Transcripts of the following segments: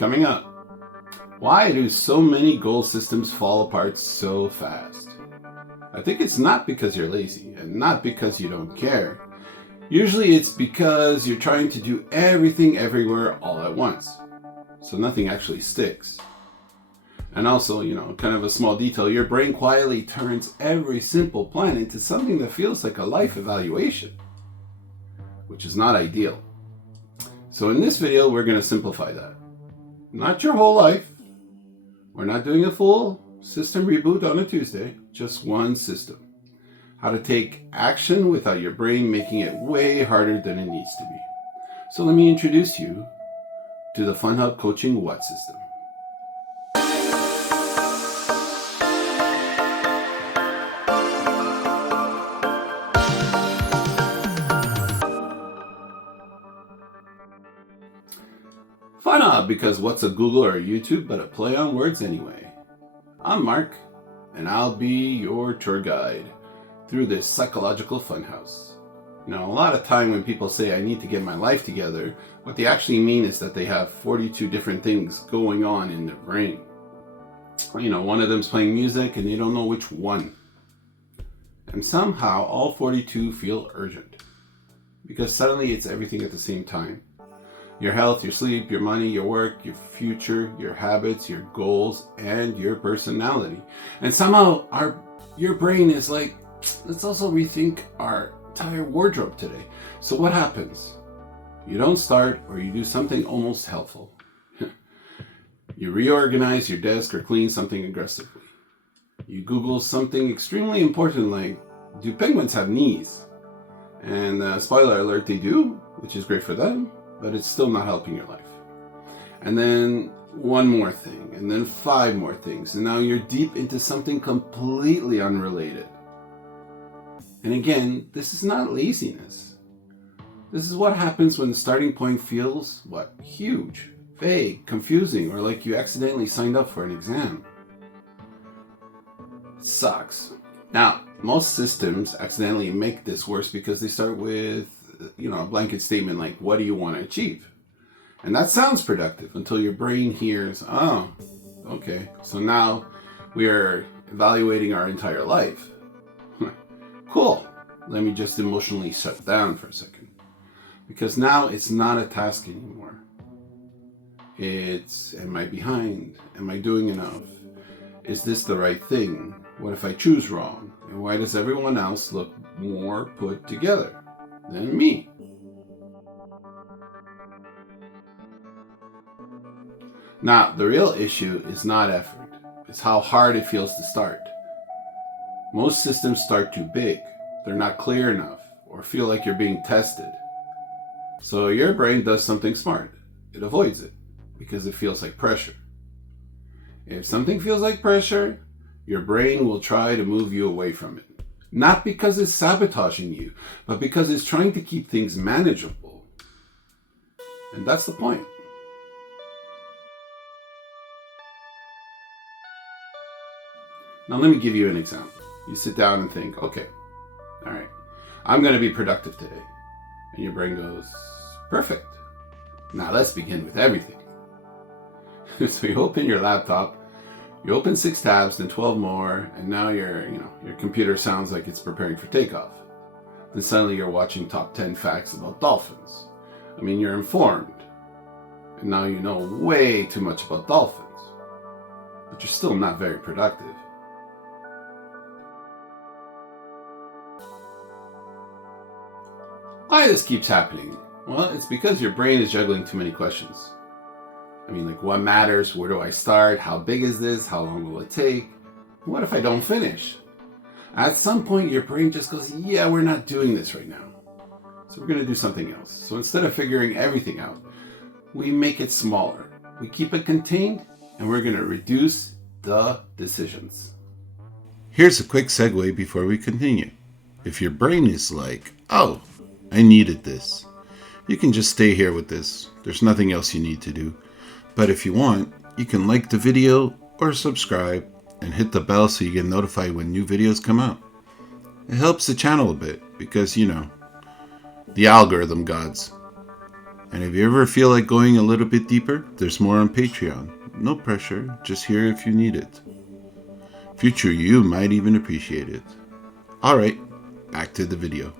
Coming up, why do so many goal systems fall apart so fast? I think it's not because you're lazy and not because you don't care. Usually it's because you're trying to do everything everywhere all at once. So nothing actually sticks. And also, kind of a small detail, your brain quietly turns every simple plan into something that feels like a life evaluation, which is not ideal. So in this video, we're going to simplify that. Not your whole life. We're not doing a full system reboot on a Tuesday, just one system. How to take action without your brain making it way harder than it needs to be. So let me introduce you to the FunHob Coaching W.H.A.T system. FunHob, because what's a Google or a YouTube but a play on words anyway. I'm Mark, and I'll be your tour guide through this psychological funhouse. A lot of time when people say I need to get my life together, what they actually mean is that they have 42 different things going on in their brain. One of them's playing music and they don't know which one. And somehow all 42 feel urgent because suddenly it's everything at the same time. Your health, your sleep, your money, your work, your future, your habits, your goals, and your personality. And somehow your brain is like, let's also rethink our entire wardrobe today. So what happens? You don't start, or you do something almost helpful. You reorganize your desk or clean something aggressively. You Google something extremely important like, do penguins have knees? And spoiler alert, they do, which is great for them. But it's still not helping your life. And then one more thing, and then 5 more things, and now you're deep into something completely unrelated. And again, this is not laziness. This is what happens when the starting point feels, huge, vague, confusing, or like you accidentally signed up for an exam. It sucks. Now, most systems accidentally make this worse because they start with a blanket statement like, what do you want to achieve? And that sounds productive until your brain hears, oh, okay, so now we are evaluating our entire life. Cool. Let me just emotionally shut down for a second. Because now it's not a task anymore. It's, am I behind? Am I doing enough? Is this the right thing? What if I choose wrong? And why does everyone else look more put together than me? Now, the real issue is not effort. It's how hard it feels to start. Most systems start too big. They're not clear enough or feel like you're being tested. So your brain does something smart. It avoids it because it feels like pressure. If something feels like pressure, your brain will try to move you away from it. Not because it's sabotaging you, but because it's trying to keep things manageable. And that's the point. Now let me give you an example. You sit down and think, okay, all right, I'm going to be productive today. And your brain goes, perfect. Now let's begin with everything. So you open your laptop, you open 6 tabs, then 12 more, and now your computer sounds like it's preparing for takeoff. Then suddenly you're watching top 10 facts about dolphins. You're informed. And now you know way too much about dolphins. But you're still not very productive. Why this keeps happening? Well, it's because your brain is juggling too many questions. What matters? Where do I start? How big is this? How long will it take? What if I don't finish? At some point, your brain just goes, yeah, we're not doing this right now. So we're going to do something else. So instead of figuring everything out, we make it smaller. We keep it contained, and we're going to reduce the decisions. Here's a quick segue before we continue. If your brain is like, oh, I needed this, you can just stay here with this. There's nothing else you need to do. But if you want, you can like the video or subscribe and hit the bell so you get notified when new videos come out. It helps the channel a bit because, the algorithm gods. And if you ever feel like going a little bit deeper, there's more on Patreon. No pressure, just here if you need it. Future you might even appreciate it. Alright, back to the video.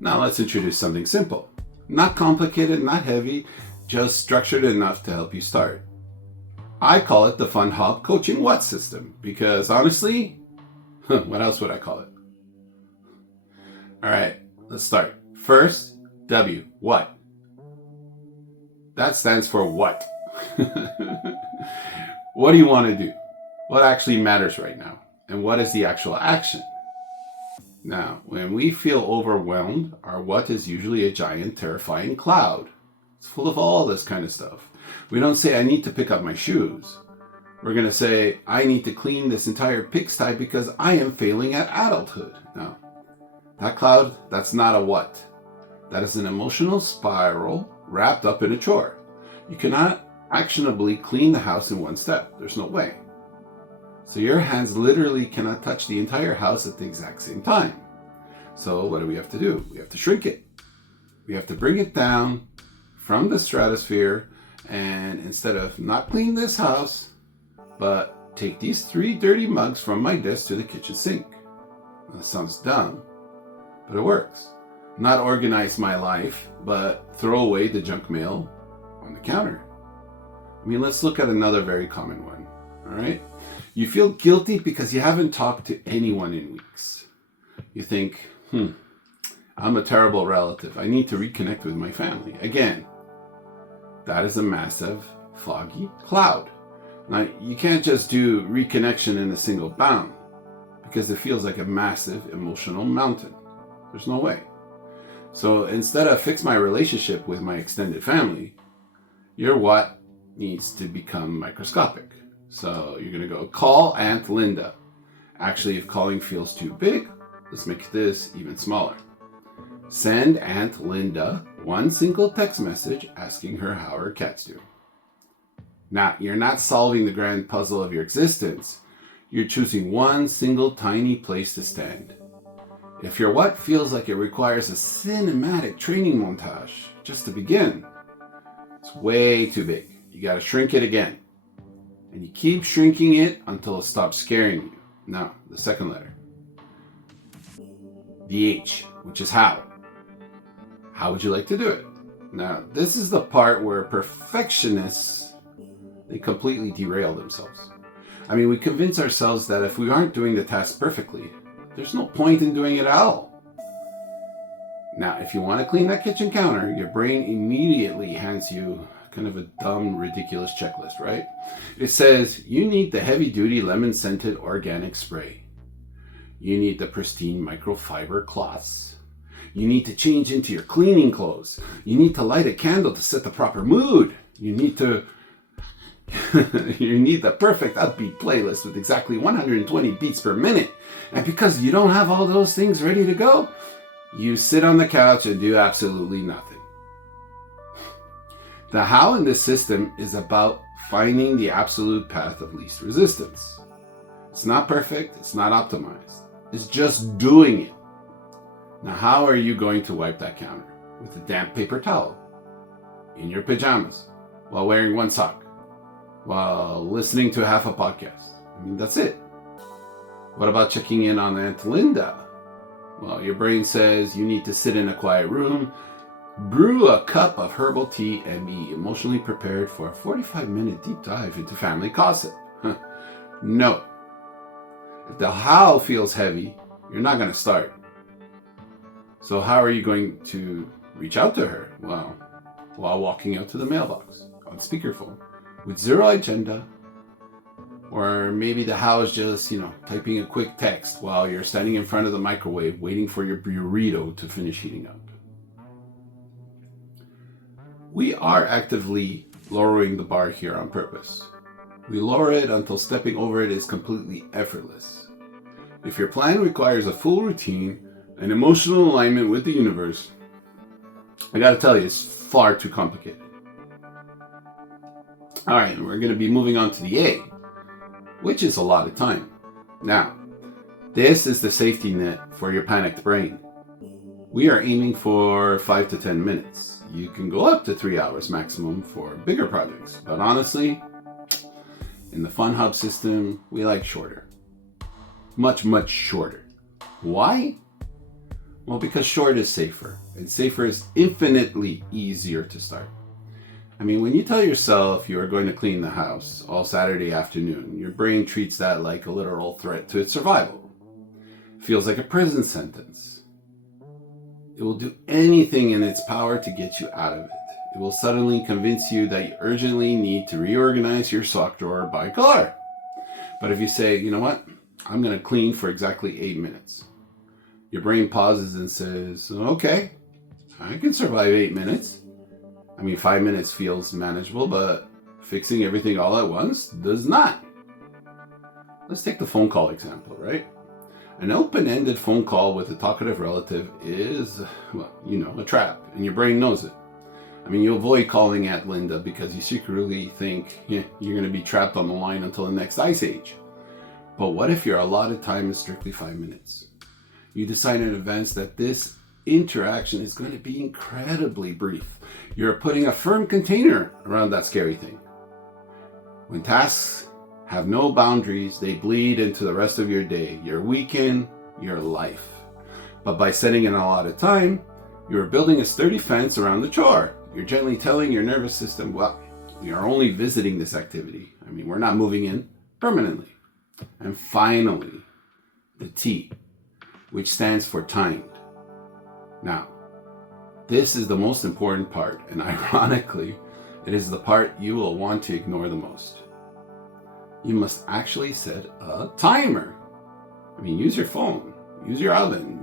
Now let's introduce something simple. Not complicated, not heavy, just structured enough to help you start. I call it the FunHob Coaching What system because honestly, what else would I call it? Alright, let's start. First, W, what? That stands for what? What do you want to do? What actually matters right now? And what is the actual action? Now, when we feel overwhelmed, our what is usually a giant, terrifying cloud. It's full of all this kind of stuff. We don't say, I need to pick up my shoes. We're going to say, I need to clean this entire pigsty because I am failing at adulthood. Now, that cloud, that's not a what. That is an emotional spiral wrapped up in a chore. You cannot actionably clean the house in one step. There's no way. So your hands literally cannot touch the entire house at the exact same time. So what do we have to do? We have to shrink it. We have to bring it down from the stratosphere, and instead of not clean this house, but take these 3 dirty mugs from my desk to the kitchen sink. Now, that sounds dumb, but it works. Not organize my life, but throw away the junk mail on the counter. I mean, let's look at another very common one, all right? You feel guilty because you haven't talked to anyone in weeks. You think, I'm a terrible relative. I need to reconnect with my family. Again, that is a massive, foggy cloud. Now, you can't just do reconnection in a single bound because it feels like a massive emotional mountain. There's no way. So instead of fix my relationship with my extended family, your what needs to become microscopic. So you're going to go call Aunt Linda. Actually, if calling feels too big, let's make this even smaller. Send Aunt Linda one single text message asking her how her cat's doing. Now, you're not solving the grand puzzle of your existence. You're choosing one single tiny place to stand. If your what feels like it requires a cinematic training montage just to begin, it's way too big. You got to shrink it again. And you keep shrinking it until it stops scaring you. Now, the second letter. The H, which is how. How would you like to do it? Now, this is the part where perfectionists, they completely derail themselves. I mean, we convince ourselves that if we aren't doing the task perfectly, there's no point in doing it at all. Now, if you want to clean that kitchen counter, your brain immediately hands you kind of a dumb, ridiculous checklist, right? It says, you need the heavy-duty lemon-scented organic spray. You need the pristine microfiber cloths. You need to change into your cleaning clothes. You need to light a candle to set the proper mood. You need the perfect upbeat playlist with exactly 120 beats per minute. And because you don't have all those things ready to go, you sit on the couch and do absolutely nothing. The how in this system is about finding the absolute path of least resistance. It's not perfect, it's not optimized. It's just doing it. Now, how are you going to wipe that counter? With a damp paper towel, in your pajamas, while wearing one sock, while listening to half a podcast? I mean, that's it. What about checking in on Aunt Linda? Well, your brain says you need to sit in a quiet room, brew a cup of herbal tea, and be emotionally prepared for a 45-minute deep dive into family gossip. No. If the how feels heavy, you're not going to start. So how are you going to reach out to her? Well, while walking out to the mailbox on speakerphone with zero agenda, or maybe the how is just, typing a quick text while you're standing in front of the microwave waiting for your burrito to finish heating up. We are actively lowering the bar here on purpose. We lower it until stepping over it is completely effortless. If your plan requires a full routine and emotional alignment with the universe, I gotta tell you, it's far too complicated. All right, we're gonna be moving on to the A, which is allotted time. Now, This is the safety net for your panicked brain. We are aiming for 5 to 10 minutes. You can go up to 3 hours maximum for bigger projects, but honestly, in the FunHob system, we like shorter. Much, much shorter. Why? Well, because short is safer, and safer is infinitely easier to start. I mean, when you tell yourself you are going to clean the house all Saturday afternoon, your brain treats that like a literal threat to its survival. It feels like a prison sentence. It will do anything in its power to get you out of it. It will suddenly convince you that you urgently need to reorganize your sock drawer by color. But if you say, you know what, I'm going to clean for exactly 8 minutes, your brain pauses and says, okay, I can survive 8 minutes. I mean, 5 minutes feels manageable, but fixing everything all at once does not. Let's take the phone call example, right? An open-ended phone call with a talkative relative is, well, a trap, and your brain knows it. I mean, you avoid calling Aunt Linda because you secretly think you're going to be trapped on the line until the next ice age. But what if your allotted time is strictly 5 minutes? You decide in advance that this interaction is going to be incredibly brief. You're putting a firm container around that scary thing. When tasks have no boundaries, they bleed into the rest of your day, your weekend, your life. But by setting an allotted time, you're building a sturdy fence around the chore. You're gently telling your nervous system, well, we are only visiting this activity. I mean, we're not moving in permanently. And finally, the T, which stands for timed. Now, this is the most important part, and ironically, it is the part you will want to ignore the most. You must actually set a timer. I mean, use your phone, use your oven,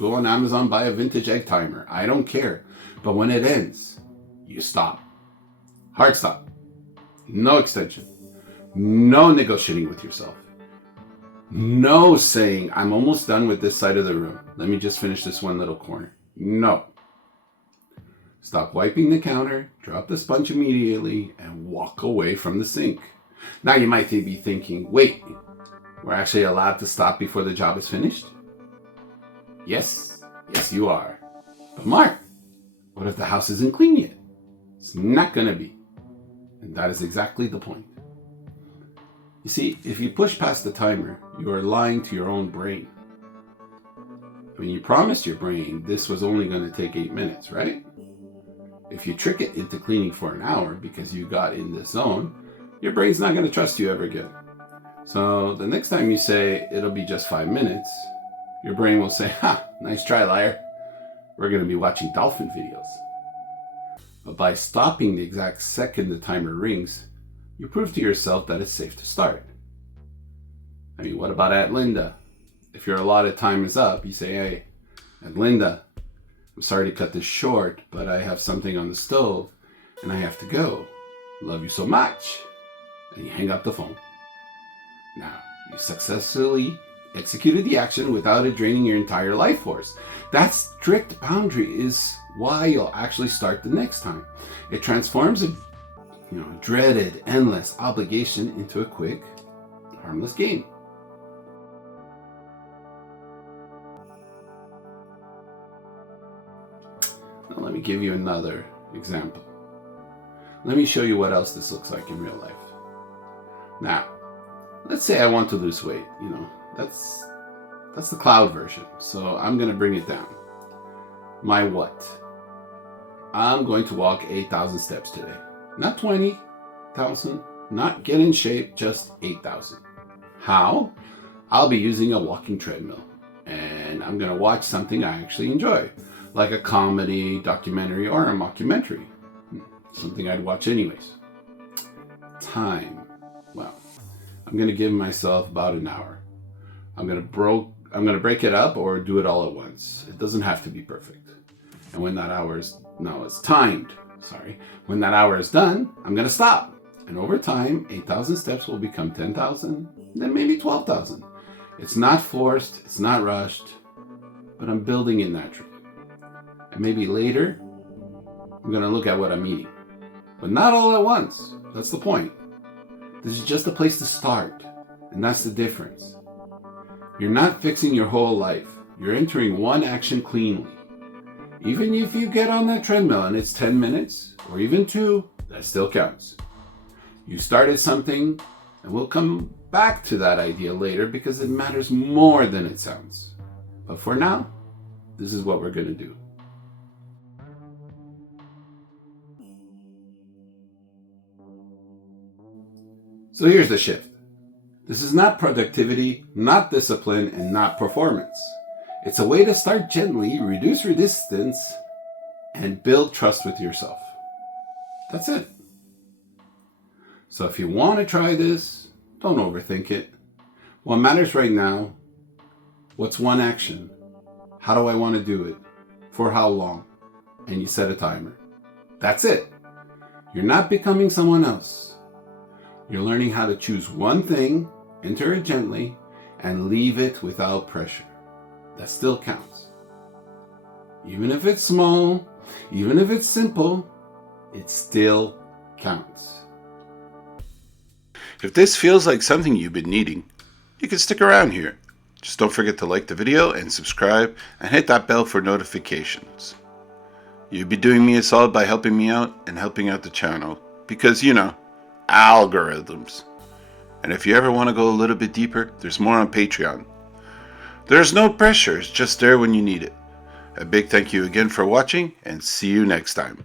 go on Amazon, buy a vintage egg timer. I don't care. But when it ends, you stop. Hard stop. No extension. No negotiating with yourself. No saying, I'm almost done with this side of the room. Let me just finish this one little corner. No. Stop wiping the counter, drop the sponge immediately, and walk away from the sink. Now you might be thinking, wait, we're actually allowed to stop before the job is finished? Yes, you are. But Mark, what if the house isn't clean yet? It's not going to be. And that is exactly the point. You see, if you push past the timer, you are lying to your own brain. I mean, you promised your brain this was only going to take 8 minutes, right? If you trick it into cleaning for an hour because you got in the zone, your brain's not going to trust you ever again. So the next time you say it'll be just 5 minutes, your brain will say, nice try, liar. We're going to be watching dolphin videos. But by stopping the exact second the timer rings, you prove to yourself that it's safe to start. I mean, what about Aunt Linda? If your allotted time is up, you say, hey, Aunt Linda, I'm sorry to cut this short, but I have something on the stove and I have to go. Love you so much. And you hang up the phone. Now, you successfully executed the action without it draining your entire life force. That strict boundary is why you'll actually start the next time. It transforms a dreaded, endless obligation into a quick, harmless game. Now let me give you another example. Let me show you what else this looks like in real life. Now, let's say I want to lose weight. That's the cloud version. So I'm going to bring it down. My what? I'm going to walk 8,000 steps today. Not 20,000, not get in shape, just 8,000. How? I'll be using a walking treadmill. And I'm going to watch something I actually enjoy, like a comedy, documentary, or a mockumentary. Something I'd watch anyways. Time. Well, I'm going to give myself about an hour. I'm going to break it up or do it all at once. It doesn't have to be perfect. And when that hour is, it's timed. When that hour is done, I'm going to stop. And over time, 8,000 steps will become 10,000, then maybe 12,000. It's not forced, it's not rushed, but I'm building it naturally. And maybe later, I'm going to look at what I'm eating. But not all at once. That's the point. This is just a place to start. And that's the difference. You're not fixing your whole life. You're entering one action cleanly. Even if you get on that treadmill and it's 10 minutes, or even 2, that still counts. You started something, and we'll come back to that idea later because it matters more than it sounds. But for now, this is what we're going to do. So here's the shift. This is not productivity, not discipline, and not performance. It's a way to start gently, reduce resistance, and build trust with yourself. That's it. So if you want to try this, don't overthink it. What matters right now, what's one action? How do I want to do it? For how long? And you set a timer. That's it. You're not becoming someone else. You're learning how to choose one thing, enter it gently, and leave it without pressure. That still counts. Even if it's small, even if it's simple, it still counts. If this feels like something you've been needing, you can stick around here. Just don't forget to like the video and subscribe and hit that bell for notifications. You'd be doing me a solid by helping me out and helping out the channel because, algorithms. And if you ever want to go a little bit deeper, there's more on Patreon. There's no pressure, it's just there when you need it. A big thank you again for watching, and see you next time.